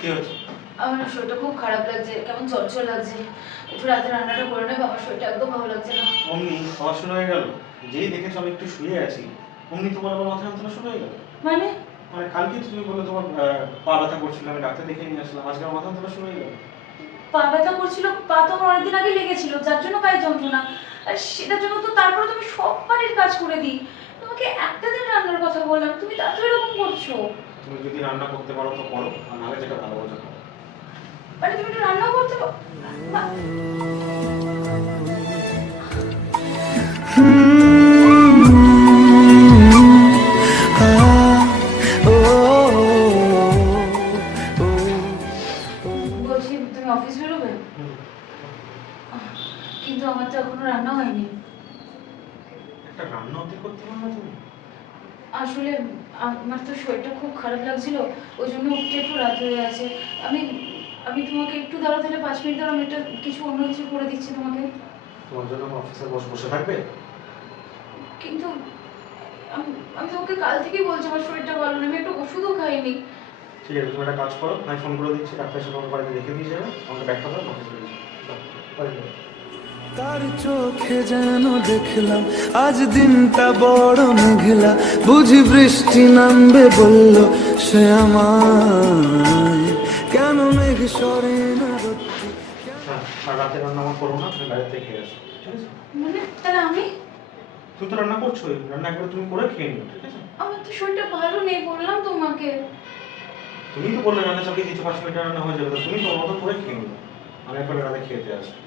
কি হচ্ছে? আমার শরীরটা খুব খারাপ লাগছে, কেমন চরচর লাগছে। একটু রাতে রান্নাটা করে নেবে, আমার শরীরটা একদম ভালো লাগছে না। অমনি আমার শুরু হয়ে গেল। যেই দেখেছো আমি একটু শুয়ে আছি, অমনি তোমার আবার মাথা যন্ত্রণা শুরু হয়ে গেল। মানে মানে কালকে তো তুমি বললে তোমার পা ব্যথা করছিল, আমি ডাক্তার দেখে নিয়ে আসলাম, আজকে আমার মাথা যন্ত্রণা শুরু হয়ে গেল। পা ব্যথা করছিল? পা তো আমার অনেকদিন আগে লেগেছিল, যার জন্য পায়ে যন্ত্রণা। আর সেটার জন্য তো তারপরে তুমি সব বাড়ির কাজ করে দিই। তোমাকে একটা দিন রান্নার কথা বললাম, তুমি তাতেও এরকম করছো। তুমি যদি রান্না করতে পারো তো করো, আর নাহলে যেটা ভালো বোঝা করো। মানে তুমি একটু রান্না করতে পারো? বলছি তুমি অফিস বেরোবে? কিন্তু আমার তো এখনো রান্না হয়নি। একটা রান্না অতি করতে পারো না তুমি? আসলে আমার তো শরীরটা খুব খারাপ লাগছিল, ওই জন্য উঠতে একটু রাত হয়ে আছে। আমি আমি তোমাকে একটু দাঁড়াও, তাহলে 5 মিনিট দাঁড়াও, আমি একটা কিছু অন্য কিছু করে দিচ্ছি তোমাকে। তোমার জন্য আমার অফিসে বসে বসে থাকবে? কিন্তু আমি আমি তোমাকে কাল থেকেই বলছি আমার শরীরটা ভালো না, আমি একটা ওষুধও খাইনি। ঠিক আছে, তুমি একটা কাজ করো, আমি ফোন করে দিচ্ছি, ডাক্তার এসে তোমার বাড়িতে রেখে দিয়ে যাবে, আমাকে ব্যাগটা দাও, অফিসে চলে যাবে। তার চোখে যেন দেখলাম আজ দিনটা বড় মেঘলা, বুঝি বৃষ্টি নামবে বলল সে আমায়, কেন মেঘ সরে না রত্তি। হ্যাঁ, আর রাতে রান্না আমার করো না, তুমি বাইরে থেকে খেয়ে আসো, ঠিক আছে? মানে তাহলে আমি তুমি তো রান্না করছোই, রান্না একবার তুমি করে খেয়ে নিও, ঠিক আছে? আমার তো শরীরটা ভালো নেই, বললাম তোমাকে। তুমি তো বললে রান্না চাপিয়ে দিচ্ছ, 5 মিনিটে রান্না হয়ে যাবে, তো তুমি তোমার মতো করে খেয়ে নিও, আমি একবার রাতে খেতে আসবো।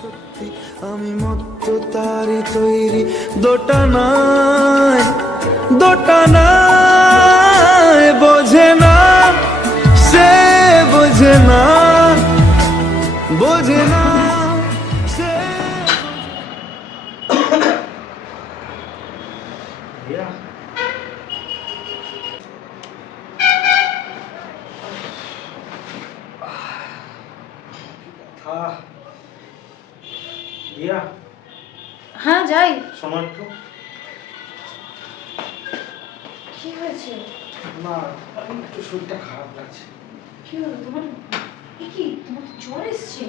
সত্যি আমি মত্ত তারি তৈরি, দোটানায় দোটানায় বোঝে না, সে বোঝে না, বোঝে না সে। রিয়া, রিয়া, হ্যাঁ যাই। শোনো একটু। কি হয়েছে? না, আমি একটু শরীরটা খারাপ লাগছে। কি হলো তোমার? কি তোমার তো জ্বর এসছে?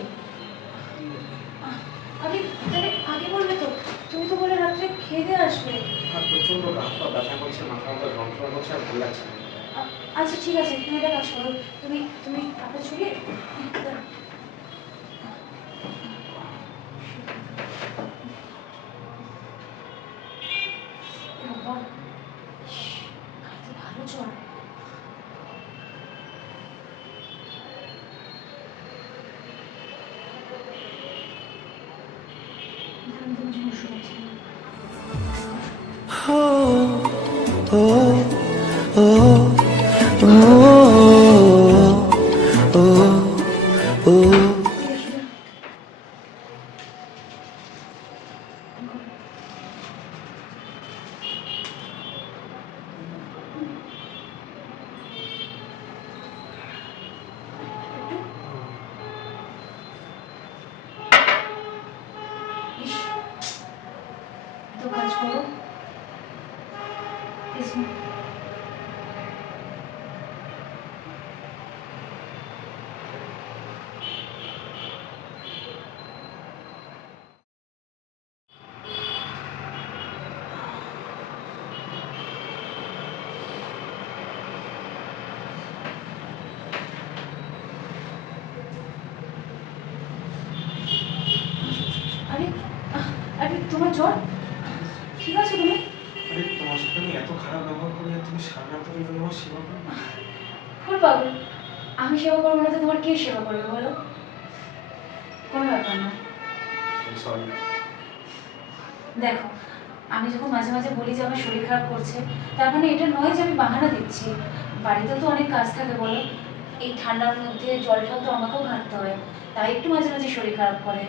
আগে তাহলে আগে বলবে তো, তুমি তো বলে রাত্রে খেয়ে দিয়ে আসবে। আর প্রচন্ড গা হাত পা ব্যথা করছে, মাথা ব্যথা যন্ত্রণা করছে, আর ভালো লাগছে না। আচ্ছা ঠিক আছে, তুমি একটা কাজ করো, তুমি তুমি কাপড় ছড়িয়ে ভালো জ্বর। ও ও ও ও ও ও। তো কাজ করো। আরে আরে তোমার জ্বর? ঠিক আছে তুমি? আরে তোমার সাথে আমি এত খারাপ ব্যবহার করি, আর তুমি সারা রাত ধরে এইভাবে আমার সেবা করো? ফুল পাগল, আমি সেবা করবো না তো তোমার কে সেবা করবে বলো? কোনো ব্যাপার না। সরি। দেখো, আমি যখন মাঝে মাঝে বলি যে আমার শরীর খারাপ করছে, তার মানে এটা নয় যে আমি বাহানা দিচ্ছি। বাড়িতে তো অনেক কাজ থাকে বলো, এই ঠান্ডার মধ্যে জলটাও তো আমাকেও ঘাটতে হয়, তাই একটু মাঝে মাঝে শরীর খারাপ করে।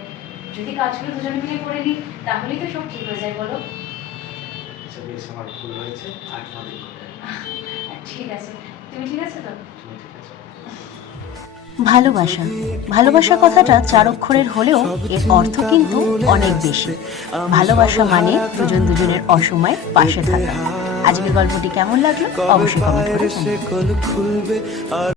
যদি কাজগুলো দুজনে মিলে করে নিই তাহলেই তো সব ঠিক হয়ে যায় বলো। আচ্ছা বেশ, আমার ভুল হয়েছে, আর তোমাদের ঠিক আছে, তুমি ঠিক আছে তো? তুমি ঠিক আছে। ভালোবাসা, ভালোবাসা কথাটা 4 অক্ষরের হলেও এর অর্থ কিন্তু অনেক বেশি। ভালোবাসা মানে দুজন দুজনের অসময়ে পাশে থাকা। আজকের গল্পটি কেমন লাগলো কবে অবশ্যই কমেন্ট পায়ের করে জানাবেন। শেকল খুলবে আর